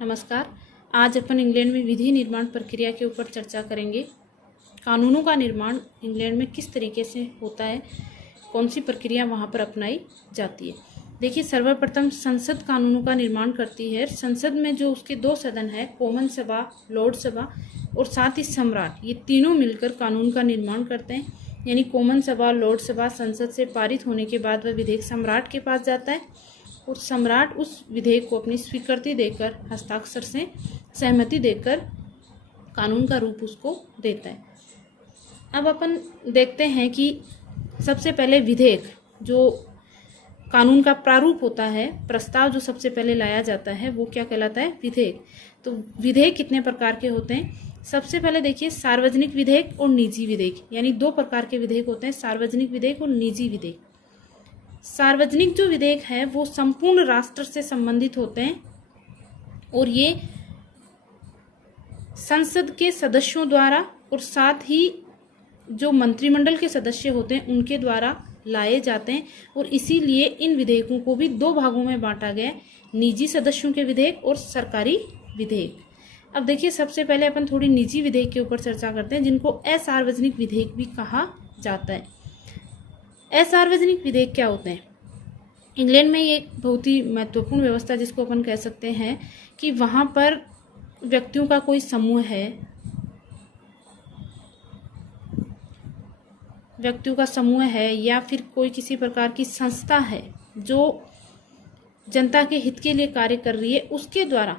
नमस्कार। आज अपन इंग्लैंड में विधि निर्माण प्रक्रिया के ऊपर चर्चा करेंगे। कानूनों का निर्माण इंग्लैंड में किस तरीके से होता है, कौन सी प्रक्रिया वहाँ पर अपनाई जाती है। देखिए, सर्वप्रथम संसद कानूनों का निर्माण करती है। संसद में जो उसके दो सदन है, कॉमन सभा, लॉर्ड सभा और साथ ही सम्राट, ये तीनों मिलकर कानून का निर्माण करते हैं। यानी कॉमन सभा, लॉर्ड सभा, संसद से पारित होने के बाद वह विधेयक सम्राट के पास जाता है और सम्राट उस विधेयक को अपनी स्वीकृति देकर, हस्ताक्षर से सहमति देकर कानून का रूप उसको देता है। अब अपन देखते हैं कि सबसे पहले विधेयक, जो कानून का प्रारूप होता है, प्रस्ताव जो सबसे पहले लाया जाता है, वो क्या कहलाता है? विधेयक। तो विधेयक कितने प्रकार के होते हैं? सबसे पहले देखिए, सार्वजनिक विधेयक और निजी विधेयक, यानी दो प्रकार के विधेयक होते हैं, सार्वजनिक विधेयक और निजी विधेयक। सार्वजनिक जो विधेयक है वो संपूर्ण राष्ट्र से संबंधित होते हैं और ये संसद के सदस्यों द्वारा और साथ ही जो मंत्रिमंडल के सदस्य होते हैं उनके द्वारा लाए जाते हैं। और इसीलिए इन विधेयकों को भी दो भागों में बांटा गया है, निजी सदस्यों के विधेयक और सरकारी विधेयक। अब देखिए, सबसे पहले अपन थोड़ी निजी विधेयक के ऊपर चर्चा करते हैं, जिनको असार्वजनिक विधेयक भी कहा जाता है। असार्वजनिक विधेयक क्या होते हैं? इंग्लैंड में ये एक बहुत ही महत्वपूर्ण व्यवस्था, जिसको अपन कह सकते हैं कि वहाँ पर व्यक्तियों का कोई समूह है, या फिर कोई किसी प्रकार की संस्था है जो जनता के हित के लिए कार्य कर रही है, उसके द्वारा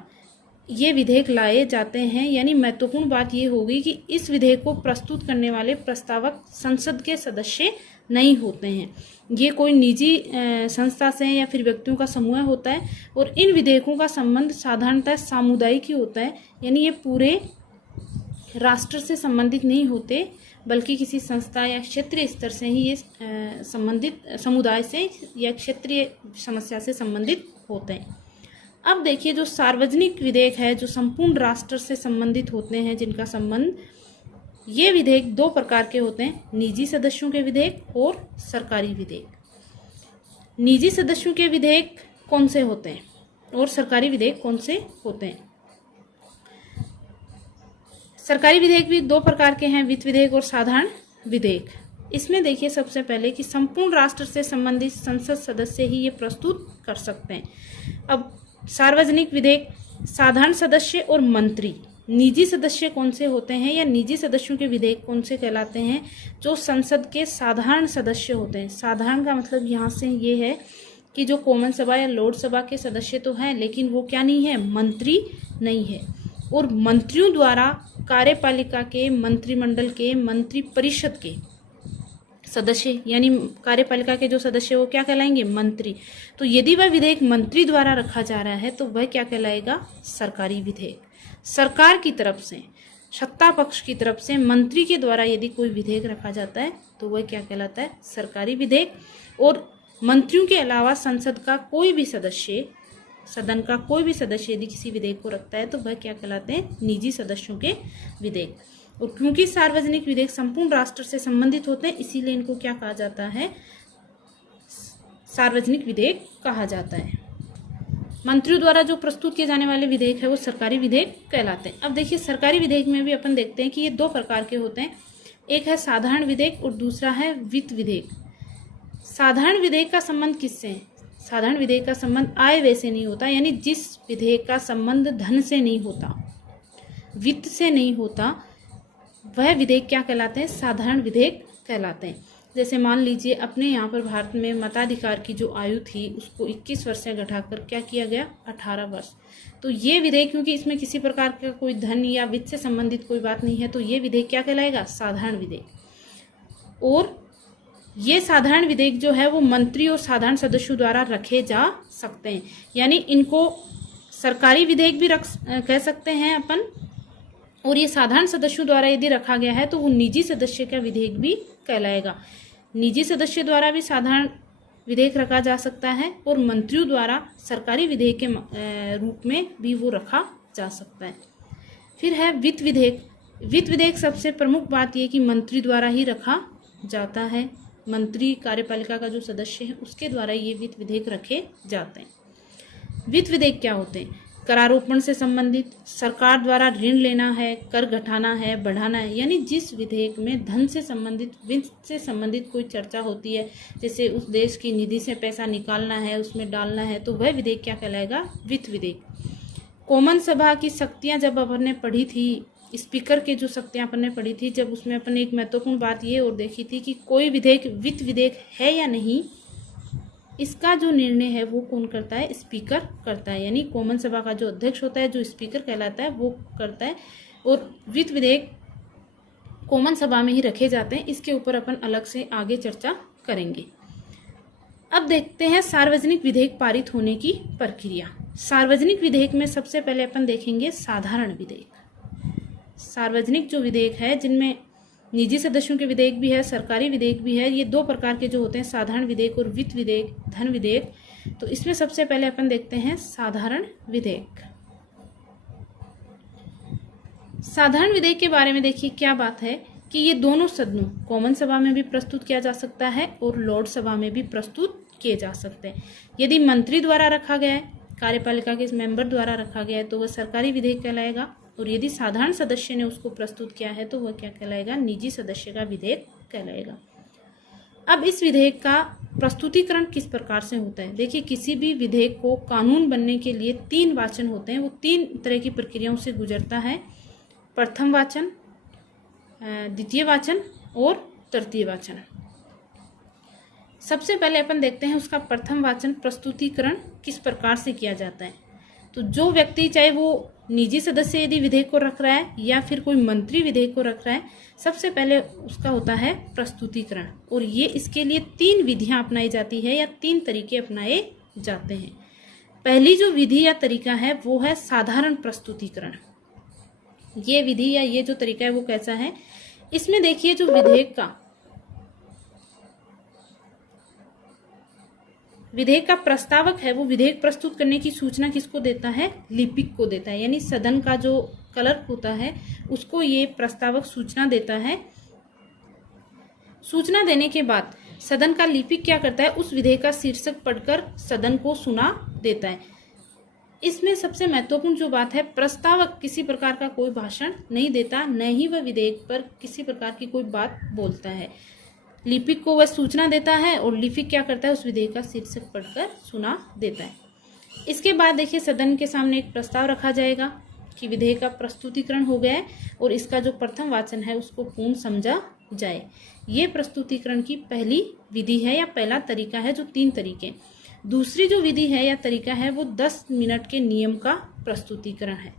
ये विधेयक लाए जाते हैं। यानी महत्वपूर्ण बात ये होगी कि इस विधेयक को प्रस्तुत करने वाले प्रस्तावक संसद के सदस्य नहीं होते हैं। ये कोई निजी संस्था से या फिर व्यक्तियों का समूह होता है और इन विधेयकों का संबंध साधारणतः सामुदायिक ही होता है। यानी ये पूरे राष्ट्र से संबंधित नहीं होते, बल्कि किसी संस्था या क्षेत्रीय स्तर से ही ये संबंधित, समुदाय से या क्षेत्रीय समस्या से संबंधित होते हैं। अब देखिए, जो सार्वजनिक विधेयक है, जो संपूर्ण राष्ट्र से संबंधित होते हैं, जिनका संबंध, ये विधेयक दो प्रकार के होते हैं, निजी सदस्यों के विधेयक और सरकारी विधेयक। निजी सदस्यों के विधेयक कौन से होते हैं और सरकारी विधेयक कौन से होते हैं? सरकारी विधेयक भी दो प्रकार के हैं, वित्त विधेयक और साधारण विधेयक। इसमें देखिए, सबसे पहले कि संपूर्ण राष्ट्र से संबंधित संसद सदस्य ही ये प्रस्तुत कर सकते हैं। अब सार्वजनिक विधेयक, साधारण सदस्य और मंत्री। निजी सदस्य कौन से होते हैं या निजी सदस्यों के विधेयक कौन से कहलाते हैं? जो संसद के साधारण सदस्य होते हैं। साधारण का मतलब यहाँ से ये है कि जो कॉमन सभा या लॉर्ड सभा के सदस्य तो हैं, लेकिन वो क्या नहीं है? मंत्री नहीं है। और मंत्रियों द्वारा कार्यपालिका के, मंत्रिमंडल के, मंत्री परिषद के सदस्य, यानी कार्यपालिका के जो सदस्य, वो क्या कहलाएंगे? मंत्री। तो यदि वह विधेयक मंत्री द्वारा रखा जा रहा है तो वह क्या कहलाएगा? सरकारी विधेयक। सरकार की तरफ से, सत्ता पक्ष की तरफ से मंत्री के द्वारा यदि कोई विधेयक रखा जाता है तो वह क्या कहलाता है? सरकारी विधेयक। और मंत्रियों के अलावा संसद का कोई भी सदस्य, सदन का कोई भी सदस्य यदि किसी विधेयक को रखता है तो वह क्या कहलाते हैं? निजी सदस्यों के विधेयक। और क्योंकि सार्वजनिक विधेयक संपूर्ण राष्ट्र से संबंधित होते हैं, इसीलिए इनको क्या कहा जाता है? सार्वजनिक विधेयक कहा जाता है। मंत्रियों द्वारा जो प्रस्तुत किए जाने वाले विधेयक है वो सरकारी विधेयक कहलाते हैं। अब देखिए, सरकारी विधेयक में भी अपन देखते हैं कि ये दो प्रकार के होते हैं, एक है साधारण विधेयक और दूसरा है वित्त विधेयक। साधारण विधेयक का संबंध किससे है? साधारण विधेयक का संबंध आय व्यय से नहीं होता, यानी जिस विधेयक का संबंध धन से नहीं होता, वित्त से नहीं होता, वह विधेयक क्या कहलाते हैं? साधारण विधेयक कहलाते हैं। जैसे मान लीजिए, अपने यहाँ पर भारत में मताधिकार की जो आयु थी उसको 21 वर्ष से घटाकर क्या किया गया? 18 वर्ष। तो ये विधेयक, क्योंकि इसमें किसी प्रकार का कोई धन या वित्त से संबंधित कोई बात नहीं है, तो ये विधेयक क्या कहलाएगा? साधारण विधेयक। और ये साधारण विधेयक जो है वो मंत्री और साधारण सदस्यों द्वारा रखे जा सकते हैं। यानी इनको सरकारी विधेयक भी कह सकते हैं अपन, और ये साधारण सदस्यों द्वारा यदि रखा गया है तो वो निजी सदस्य का विधेयक भी कहलाएगा। निजी सदस्य द्वारा भी साधारण विधेयक रखा जा सकता है और मंत्रियों द्वारा सरकारी विधेयक के रूप में भी वो रखा जा सकता है। फिर है वित्त विधेयक। वित्त विधेयक सबसे प्रमुख बात यह कि मंत्री द्वारा ही रखा जाता है। मंत्री, कार्यपालिका का जो सदस्य है उसके द्वारा ये वित्त विधेयक रखे जाते हैं। वित्त विधेयक क्या होते हैं? करारोपण से संबंधित, सरकार द्वारा ऋण लेना है, कर घटाना है, बढ़ाना है, यानी जिस विधेयक में धन से संबंधित, वित्त से संबंधित कोई चर्चा होती है, जैसे उस देश की निधि से पैसा निकालना है, उसमें डालना है, तो वह विधेयक क्या कहलाएगा? वित्त विधेयक। कॉमन सभा की शक्तियां जब अपन ने पढ़ी थी, स्पीकर के जो शक्तियां अपन ने पढ़ी थी, जब उसमें अपन ने एक महत्वपूर्ण बात ये और देखी थी कि कोई विधेयक वित्त विधेयक है या नहीं, इसका जो निर्णय है वो कौन करता है? स्पीकर करता है। यानी कॉमन सभा का जो अध्यक्ष होता है, जो स्पीकर कहलाता है, वो करता है। और वित्त विधेयक कॉमन सभा में ही रखे जाते हैं। इसके ऊपर अपन अलग से आगे चर्चा करेंगे। अब देखते हैं सार्वजनिक विधेयक पारित होने की प्रक्रिया। सार्वजनिक विधेयक में सबसे पहले अपन देखेंगे साधारण विधेयक। सार्वजनिक जो विधेयक है, जिनमें निजी सदस्यों के विधेयक भी है, सरकारी विधेयक भी है, ये दो प्रकार के जो होते हैं, साधारण विधेयक और वित्त विधेयक, धन विधेयक। तो इसमें सबसे पहले अपन देखते हैं साधारण विधेयक। साधारण विधेयक के बारे में देखिए क्या बात है कि ये दोनों सदनों, कॉमन सभा में भी प्रस्तुत किया जा सकता है और लॉर्ड सभा में भी प्रस्तुत किए जा सकते हैं। यदि मंत्री द्वारा रखा गया है, कार्यपालिका के मेंबर द्वारा रखा गया है, तो वह सरकारी विधेयक कहलाएगा। और यदि साधारण सदस्य ने उसको प्रस्तुत किया है तो वह क्या कहलाएगा? निजी सदस्य का विधेयक कहलाएगा। अब इस विधेयक का प्रस्तुतिकरण किस प्रकार से होता है? देखिए, किसी भी विधेयक को कानून बनने के लिए 3 वाचन होते हैं। वो 3 तरह की प्रक्रियाओं से गुजरता है: प्रथम वाचन, द्वितीय वाचन और तृतीय वाचन। सबसे पहले अपन देखते हैं उसका प्रथम वाचन प्रस्तुतिकरण किस प्रकार से किया जाता है। तो जो व्यक्ति, चाहे वो निजी सदस्य यदि विधेयक को रख रहा है या फिर कोई मंत्री विधेयक को रख रहा है, सबसे पहले उसका होता है प्रस्तुतिकरण। और ये इसके लिए 3 विधियां अपनाई जाती है या 3 तरीके अपनाए जाते हैं। पहली जो विधि या तरीका है वो है साधारण प्रस्तुतिकरण। ये विधि या ये जो तरीका है वो कैसा है? इसमें देखिए, जो विधेयक का प्रस्तावक है, वो विधेयक प्रस्तुत करने की सूचना किसको देता है? लिपिक को देता है। यानी सदन का जो क्लर्क होता है उसको ये प्रस्तावक सूचना देता है। सूचना देने के बाद सदन का लिपिक क्या करता है? उस विधेयक का शीर्षक पढ़कर सदन को सुना देता है। इसमें सबसे महत्वपूर्ण जो बात है, प्रस्तावक किसी प्रकार का कोई भाषण नहीं देता, न ही वह विधेयक पर किसी प्रकार की कोई बात बोलता है। लिपिक को वह सूचना देता है और लिपिक क्या करता है? उस विधेयक का शीर्षक पढ़कर सुना देता है। इसके बाद देखिए, सदन के सामने एक प्रस्ताव रखा जाएगा कि विधेयक का प्रस्तुतिकरण हो गया है और इसका जो प्रथम वाचन है उसको पूर्ण समझा जाए। ये प्रस्तुतिकरण की पहली विधि है या पहला तरीका है, जो 3 तरीके। दूसरी जो विधि है या तरीका है वो 10 मिनट के नियम का प्रस्तुतिकरण है।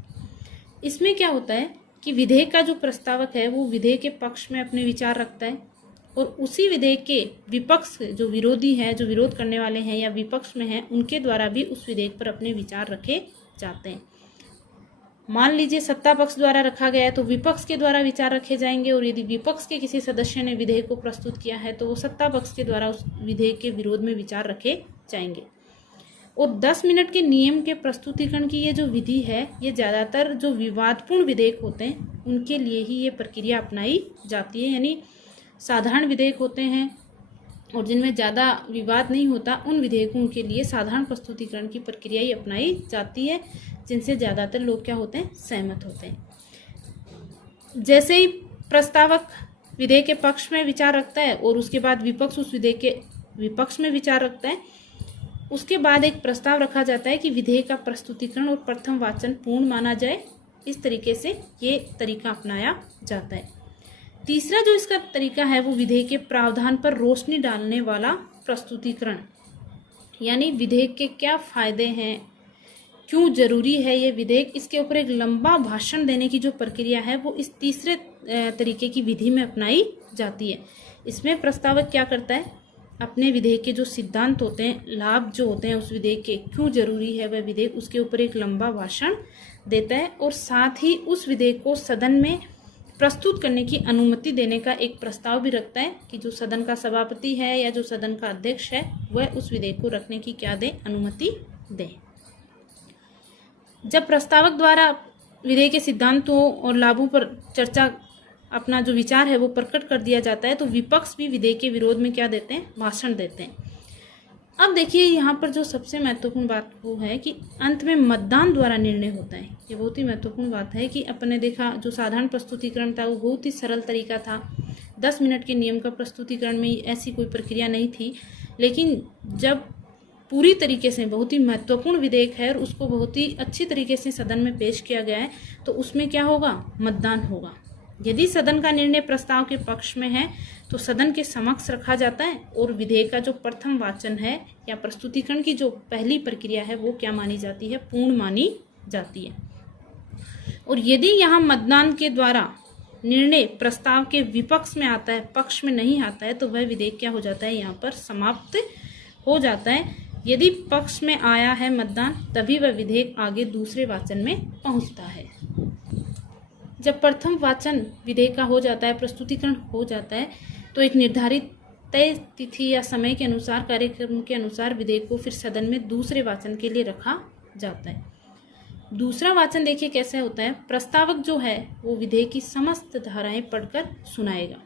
इसमें क्या होता है कि विधेयक का जो प्रस्तावक है वो विधेयक के पक्ष में अपने विचार रखता है और उसी विधेयक के विपक्ष, जो विरोधी है, जो विरोध करने वाले हैं या विपक्ष में हैं, उनके द्वारा भी उस विधेयक पर अपने विचार रखे जाते हैं। मान लीजिए सत्ता पक्ष द्वारा रखा गया है तो विपक्ष के द्वारा विचार रखे जाएंगे, और यदि विपक्ष के किसी सदस्य ने विधेयक को प्रस्तुत किया है तो वो सत्ता पक्ष के द्वारा उस विधेयक के विरोध में विचार रखे जाएंगे। और 10 मिनट के नियम के प्रस्तुतिकरण की ये जो विधि है, ये ज़्यादातर जो विवादपूर्ण विधेयक होते हैं उनके लिए ही ये प्रक्रिया अपनाई जाती है। यानी साधारण विधेयक होते हैं और जिनमें ज़्यादा विवाद नहीं होता, उन विधेयकों के लिए साधारण प्रस्तुतिकरण की प्रक्रिया ही अपनाई जाती है, जिनसे ज़्यादातर लोग क्या होते हैं? सहमत होते हैं। जैसे ही प्रस्तावक विधेयक के पक्ष में विचार रखता है और उसके बाद विपक्ष उस विधेयक के विपक्ष में विचार रखता है, उसके बाद एक प्रस्ताव रखा जाता है कि विधेयक का प्रस्तुतिकरण और प्रथम वाचन पूर्ण माना जाए। इस तरीके से ये तरीका अपनाया जाता है। तीसरा जो इसका तरीका है वो विधेयक के प्रावधान पर रोशनी डालने वाला प्रस्तुतिकरण। यानी विधेयक के क्या फायदे हैं, क्यों जरूरी है ये विधेयक, इसके ऊपर एक लंबा भाषण देने की जो प्रक्रिया है वो इस तीसरे तरीके की विधि में अपनाई जाती है। इसमें प्रस्तावक क्या करता है? अपने विधेयक के जो सिद्धांत होते हैं, लाभ जो होते हैं उस विधेयक के, क्यों जरूरी है वह विधेयक, उसके ऊपर एक लंबा भाषण देता है और साथ ही उस विधेयक को सदन में प्रस्तुत करने की अनुमति देने का एक प्रस्ताव भी रखता है कि जो सदन का सभापति है या जो सदन का अध्यक्ष है वह उस विधेयक को रखने की क्या दे? अनुमति दे। जब प्रस्तावक द्वारा विधेयक के सिद्धांतों और लाभों पर चर्चा, अपना जो विचार है वो प्रकट कर दिया जाता है, तो विपक्ष भी विधेयक के विरोध में क्या देते हैं? भाषण देते हैं। अब देखिए यहाँ पर जो सबसे महत्वपूर्ण बात वो है कि अंत में मतदान द्वारा निर्णय होता है। ये बहुत ही महत्वपूर्ण बात है कि अपन ने देखा जो साधारण प्रस्तुतिकरण था वो बहुत ही सरल तरीका था। 10 मिनट के नियम का प्रस्तुतिकरण में ऐसी कोई प्रक्रिया नहीं थी, लेकिन जब पूरी तरीके से बहुत ही महत्वपूर्ण विधेयक है और उसको बहुत ही अच्छी तरीके से सदन में पेश किया गया है, तो उसमें क्या होगा, मतदान होगा। यदि सदन का निर्णय प्रस्ताव के पक्ष में है तो सदन के समक्ष रखा जाता है और विधेयक का जो प्रथम वाचन है या प्रस्तुतिकरण की जो पहली प्रक्रिया है वो क्या मानी जाती है, पूर्ण मानी जाती है। और यदि यहाँ मतदान के द्वारा निर्णय प्रस्ताव के विपक्ष में आता है, पक्ष में नहीं आता है, तो वह विधेयक क्या हो जाता है, यहाँ पर समाप्त हो जाता है। यदि पक्ष में आया है मतदान, तभी वह विधेयक आगे दूसरे वाचन में पहुंचता है। जब प्रथम वाचन विधेयक का हो जाता है, प्रस्तुतिकरण हो जाता है, तो एक निर्धारित तय तिथि या समय के अनुसार, कार्यक्रम के अनुसार विधेयक को फिर सदन में दूसरे वाचन के लिए रखा जाता है। दूसरा वाचन देखिए कैसे होता है। प्रस्तावक जो है वो विधेयक की समस्त धाराएं पढ़कर सुनाएगा।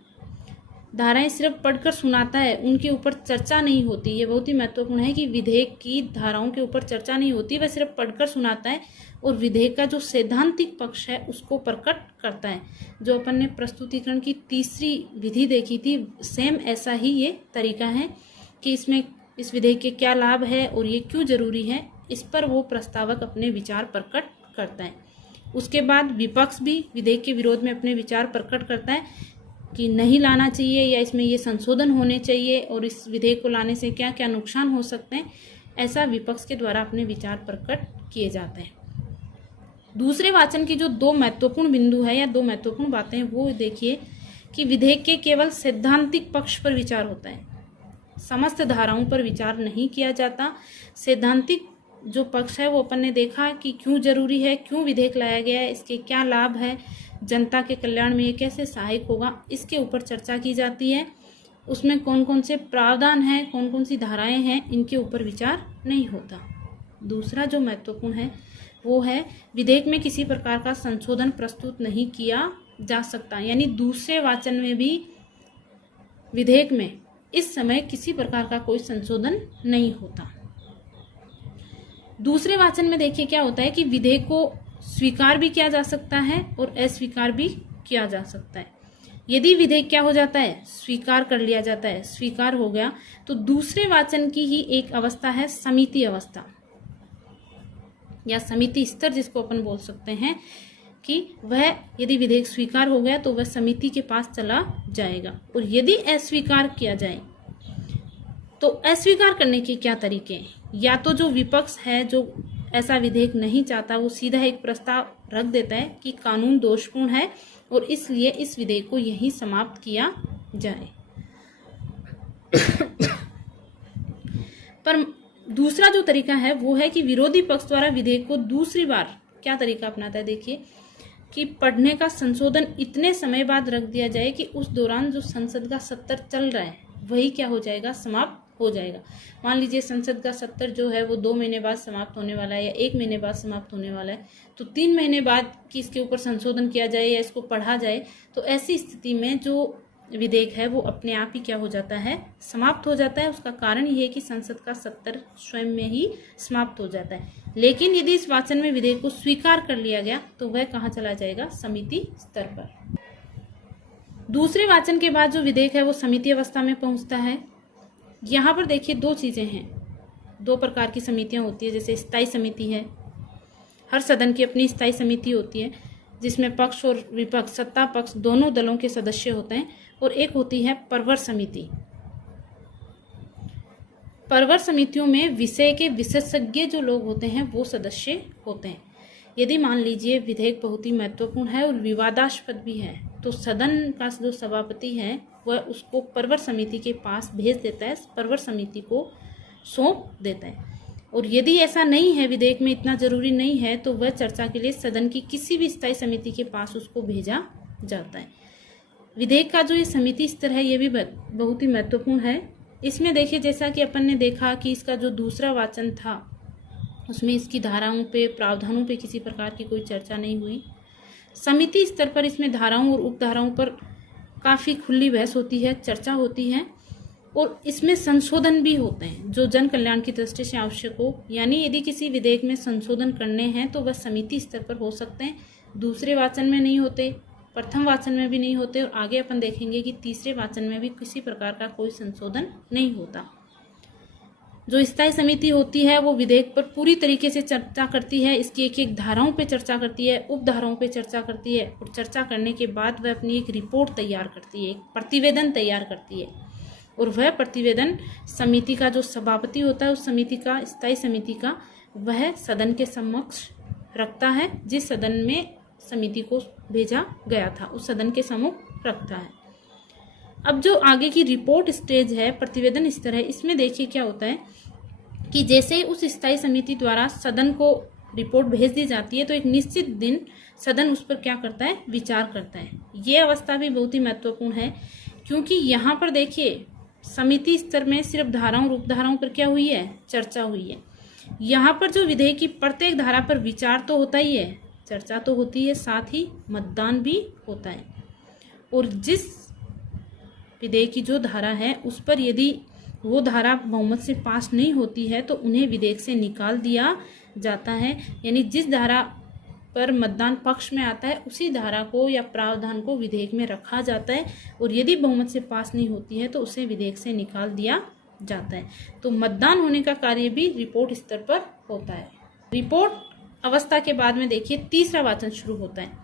धाराएं सिर्फ पढ़कर सुनाता है, उनके ऊपर चर्चा नहीं होती। ये बहुत ही महत्वपूर्ण है कि विधेयक की धाराओं के ऊपर चर्चा नहीं होती, वह सिर्फ पढ़कर सुनाता है और विधेयक का जो सैद्धांतिक पक्ष है उसको प्रकट करता है। जो अपन ने प्रस्तुतिकरण की तीसरी विधि देखी थी, सेम ऐसा ही ये तरीका है कि इसमें इस विधेयक के क्या लाभ है और ये क्यों जरूरी है, इस पर वो प्रस्तावक अपने विचार प्रकट करता है। उसके बाद विपक्ष भी विधेयक के विरोध में अपने विचार प्रकट करता है कि नहीं लाना चाहिए या इसमें ये संशोधन होने चाहिए और इस विधेयक को लाने से क्या क्या नुकसान हो सकते हैं, ऐसा विपक्ष के द्वारा अपने विचार प्रकट किए जाते हैं। दूसरे वाचन की जो दो महत्वपूर्ण बिंदु है या दो महत्वपूर्ण बातें हैं वो देखिए कि विधेयक के केवल सैद्धांतिक पक्ष पर विचार होता है, समस्त धाराओं पर विचार नहीं किया जाता। सैद्धांतिक जो पक्ष है वो अपन ने देखा कि क्यों जरूरी है, क्यों विधेयक लाया गया है, इसके क्या लाभ है, जनता के कल्याण में ये कैसे सहायक होगा, इसके ऊपर चर्चा की जाती है। उसमें कौन कौन से प्रावधान हैं, कौन कौन सी धाराएं हैं, इनके ऊपर विचार नहीं होता। दूसरा जो महत्वपूर्ण है वो है विधेयक में किसी प्रकार का संशोधन प्रस्तुत नहीं किया जा सकता, यानी दूसरे वाचन में भी विधेयक में इस समय किसी प्रकार का कोई संशोधन नहीं होता। दूसरे वाचन में देखिए क्या होता है कि विधेयक को स्वीकार भी किया जा सकता है और अस्वीकार भी किया जा सकता है। यदि विधेयक क्या हो जाता है, स्वीकार कर लिया जाता है, स्वीकार हो गया, तो दूसरे वाचन की ही एक अवस्था है समिति अवस्था या समिति स्तर, जिसको अपन बोल सकते हैं कि वह यदि विधेयक स्वीकार हो गया तो वह समिति के पास चला जाएगा। और यदि अस्वीकार किया जाए तो अस्वीकार करने के क्या तरीके हैं, या तो जो विपक्ष है जो ऐसा विधेयक नहीं चाहता वो सीधा एक प्रस्ताव रख देता है कि कानून दोषपूर्ण है और इसलिए इस विधेयक को यहीं समाप्त किया जाए। पर दूसरा जो तरीका है वो है कि विरोधी पक्ष द्वारा विधेयक को दूसरी बार क्या तरीका अपनाता है, देखिए कि पढ़ने का संशोधन इतने समय बाद रख दिया जाए कि उस दौरान जो संसद का सत्र चल रहा है वही क्या हो जाएगा, समाप्त हो जाएगा। मान लीजिए संसद का सत्र जो है वो 2 महीने बाद समाप्त होने वाला है या 1 महीने बाद समाप्त होने वाला है, तो 3 महीने बाद कि इसके ऊपर संशोधन किया जाए या इसको पढ़ा जाए, तो ऐसी स्थिति में जो विधेयक है वो अपने आप ही क्या हो जाता है, समाप्त हो जाता है। उसका कारण ये है कि संसद का सत्र स्वयं में ही समाप्त हो जाता है। लेकिन यदि इस वाचन में विधेयक को स्वीकार कर लिया गया तो वह कहाँ चला जाएगा, समिति स्तर पर। दूसरे वाचन के बाद जो विधेयक है वो समिति अवस्था में पहुंचता है। यहाँ पर देखिए 2 चीजें हैं, 2 प्रकार की समितियां होती है। जैसे स्थायी समिति है, हर सदन की अपनी स्थायी समिति होती है जिसमें पक्ष और विपक्ष, सत्ता पक्ष दोनों दलों के सदस्य होते हैं। और एक होती है परवर समिति। परवर समितियों में विषय के विशेषज्ञ जो लोग होते हैं वो सदस्य होते हैं। यदि मान लीजिए विधेयक बहुत ही महत्वपूर्ण है और विवादास्पद भी है तो सदन का जो सभापति है वह उसको परवर समिति के पास भेज देता है, परवर समिति को सौंप देता है। और यदि ऐसा नहीं है, विधेयक में इतना जरूरी नहीं है, तो वह चर्चा के लिए सदन की किसी भी स्थायी समिति के पास उसको भेजा जाता है। विधेयक का जो ये समिति स्तर है ये भी बहुत ही महत्वपूर्ण है। इसमें देखिए जैसा कि अपन ने देखा कि इसका जो दूसरा वाचन था उसमें इसकी धाराओं पे, प्रावधानों पे किसी प्रकार की कोई चर्चा नहीं हुई। समिति स्तर पर इसमें धाराओं और उपधाराओं पर काफ़ी खुली बहस होती है, चर्चा होती है। और इसमें संशोधन भी होते हैं जो जन कल्याण की दृष्टि से आवश्यक हो। यानी यदि किसी विधेयक में संशोधन करने हैं तो वह समिति स्तर पर हो सकते हैं, दूसरे वाचन में नहीं होते, प्रथम वाचन में भी नहीं होते, और आगे अपन देखेंगे कि तीसरे वाचन में भी किसी प्रकार का कोई संशोधन नहीं होता। जो स्थायी समिति होती है वो विधेयक पर पूरी तरीके से चर्चा करती है, इसकी एक एक धाराओं पे चर्चा करती है, उपधाराओं पे चर्चा करती है, और चर्चा करने के बाद वह अपनी एक रिपोर्ट तैयार करती है, एक प्रतिवेदन तैयार करती है, और वह प्रतिवेदन समिति का जो सभापति होता है उस समिति का, स्थायी समिति का, वह सदन के समक्ष रखता है। जिस सदन में समिति को भेजा गया था उस सदन के सम्मुख रखता है। अब जो आगे की रिपोर्ट स्टेज है, प्रतिवेदन स्तर है, इसमें देखिए क्या होता है कि जैसे ही उस स्थायी समिति द्वारा सदन को रिपोर्ट भेज दी जाती है तो एक निश्चित दिन सदन उस पर क्या करता है, विचार करता है। ये अवस्था भी बहुत ही महत्वपूर्ण है, क्योंकि यहाँ पर देखिए समिति स्तर में सिर्फ धाराओं और उपधाराओं पर क्या हुई है, चर्चा हुई है। यहाँ पर जो विधेयक की प्रत्येक धारा पर विचार तो होता ही है, चर्चा तो होती है, साथ ही मतदान भी होता है। और जिस विधेयक की जो धारा है उस पर यदि वो धारा बहुमत से पास नहीं होती है तो उन्हें विधेयक से निकाल दिया जाता है। यानी जिस धारा पर मतदान पक्ष में आता है उसी धारा को या प्रावधान को विधेयक में रखा जाता है, और यदि बहुमत से पास नहीं होती है तो उसे विधेयक से निकाल दिया जाता है। तो मतदान होने का कार्य भी रिपोर्ट स्तर पर होता है। रिपोर्ट अवस्था के बाद में देखिए तीसरा वाचन शुरू होता है।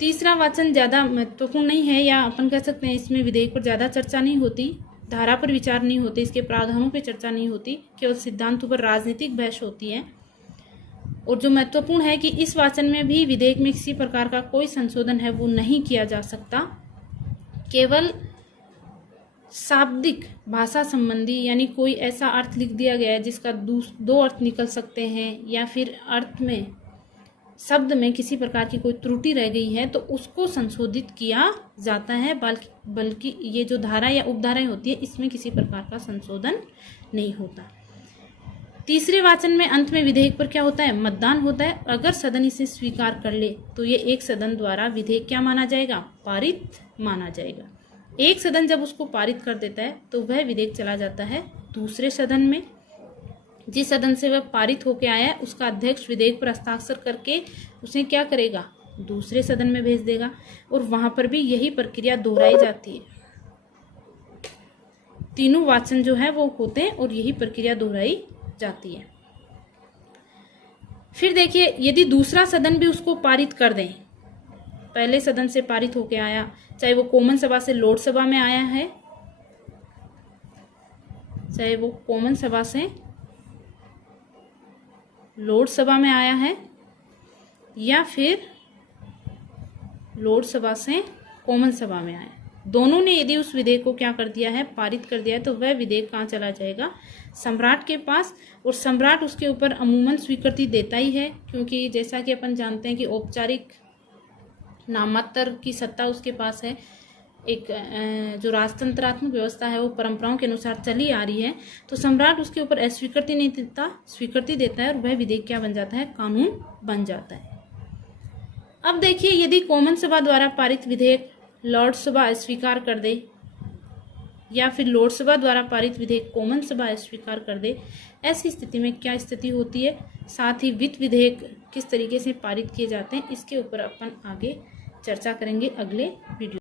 तीसरा वाचन ज़्यादा महत्वपूर्ण नहीं है, या अपन कह सकते हैं इसमें विधेयक पर ज़्यादा चर्चा नहीं होती, धारा पर विचार नहीं होते, इसके प्रावधानों पर चर्चा नहीं होती, केवल सिद्धांतों पर राजनीतिक बहस होती है। और जो महत्वपूर्ण है कि इस वाचन में भी विधेयक में किसी प्रकार का कोई संशोधन है वो नहीं किया जा सकता, केवल शाब्दिक भाषा संबंधी, यानी कोई ऐसा अर्थ लिख दिया गया है जिसका दो अर्थ निकल सकते हैं, या फिर अर्थ में शब्द में किसी प्रकार की कोई त्रुटि रह गई है तो उसको संशोधित किया जाता है, बल्कि ये जो धारा या उपधाराएं होती है इसमें किसी प्रकार का संशोधन नहीं होता। तीसरे वाचन में अंत में विधेयक पर क्या होता है, मतदान होता है। अगर सदन इसे स्वीकार कर ले तो ये एक सदन द्वारा विधेयक क्या माना जाएगा, पारित माना जाएगा। एक सदन जब उसको पारित कर देता है तो वह विधेयक चला जाता है दूसरे सदन में। जिस सदन से वह पारित होकर आया है उसका अध्यक्ष विधेयक पर हस्ताक्षर करके उसे क्या करेगा, दूसरे सदन में भेज देगा, और वहां पर भी यही प्रक्रिया दोहराई जाती है। तीनों वाचन जो है वो होते हैं और यही प्रक्रिया दोहराई जाती है। फिर देखिए यदि दूसरा सदन भी उसको पारित कर दें, पहले सदन से पारित होके आया, चाहे वो कॉमन सभा से लोकसभा में आया है, चाहे वो कॉमन सभा से लोकसभा में आया है, या फिर लोकसभा से कॉमन सभा में आया, दोनों ने यदि उस विधेयक को क्या कर दिया है, पारित कर दिया है, तो वह विधेयक कहाँ चला जाएगा, सम्राट के पास। और सम्राट उसके ऊपर अमूमन स्वीकृति देता ही है, क्योंकि जैसा कि अपन जानते हैं कि औपचारिक नामात्र की सत्ता उसके पास है। एक जो राजतंत्रात्मक व्यवस्था है वो परंपराओं के अनुसार चली आ रही है, तो सम्राट उसके ऊपर अस्वीकृति नहीं देता, स्वीकृति देता है, और वह विधेयक क्या बन जाता है, कानून बन जाता है। अब देखिए यदि कॉमन सभा द्वारा पारित विधेयक लॉर्ड सभा अस्वीकार कर दे, या फिर लोकसभा द्वारा पारित विधेयक कॉमन सभा अस्वीकार कर दे, ऐसी स्थिति में क्या स्थिति होती है, साथ ही वित्त विधेयक किस तरीके से पारित किए जाते हैं, इसके ऊपर अपन आगे चर्चा करेंगे अगले वीडियो।